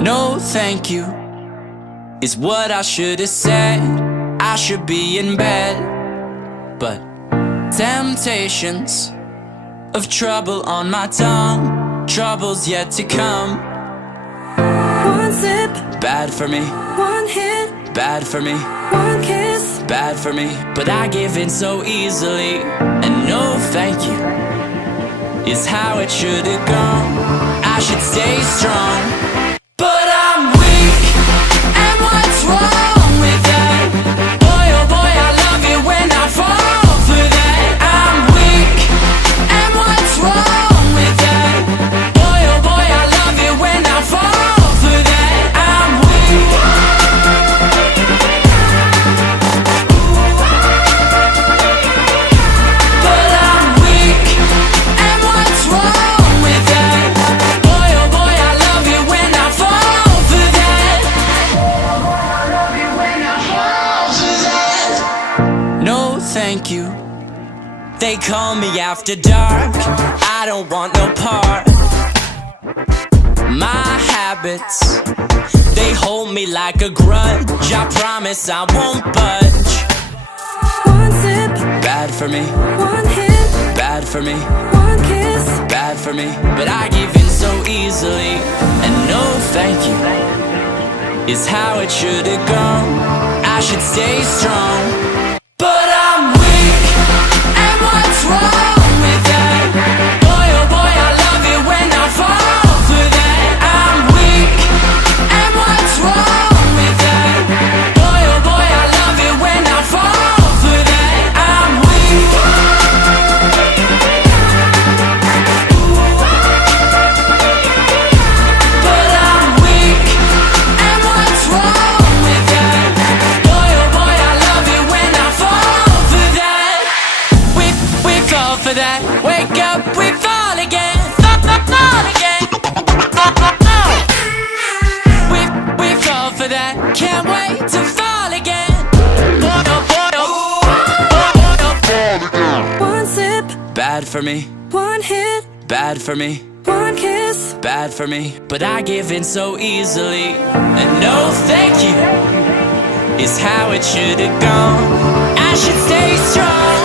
No thank you is what I should have said. I should be in bed, but temptations of trouble on my tongue, trouble's yet to come. One sip, Bad for me, one hit, bad for me, one kiss. bad for me. But I give in so easily, and no thank you is how it should have gone. I should stay strong, but I'm weak, and what's wrong with that? Boy, oh boy, I love it when I fall for that. I'm weak, and what's wrong with that? Boy, oh boy, I love it when I fall for that. I'm weak. But I'm weak, and what's wrong with that? Boy, oh boy, I love it when I fall for that. No, thank you. They call me after dark. I don't want no part. My habits, they hold me like a grudge. I promise I won't budge. One sip, Bad for me, one hit, bad for me, one kiss. bad for me. But I give in so easily, and no thank you is how it should have gone. I should stay strong, but I'm weak, and what's wrong with that? Boy, oh boy, I love it when I fall for that. I'm weak, and what's wrong with that? Boy, oh boy, I love it when I fall for that. I'm weak. But I'm weak, and what's wrong with that? Boy, oh boy, I love it when I fall for that. We fall for that. Wake up, we fall again. Fall again. We fall for that. Can't wait to fall again. Boy, oh boy, oh. One sip, Bad for me, one hit, bad for me, one kiss. bad for me. But I give in so easily, and no thank you is how it should have gone. I should stay strong,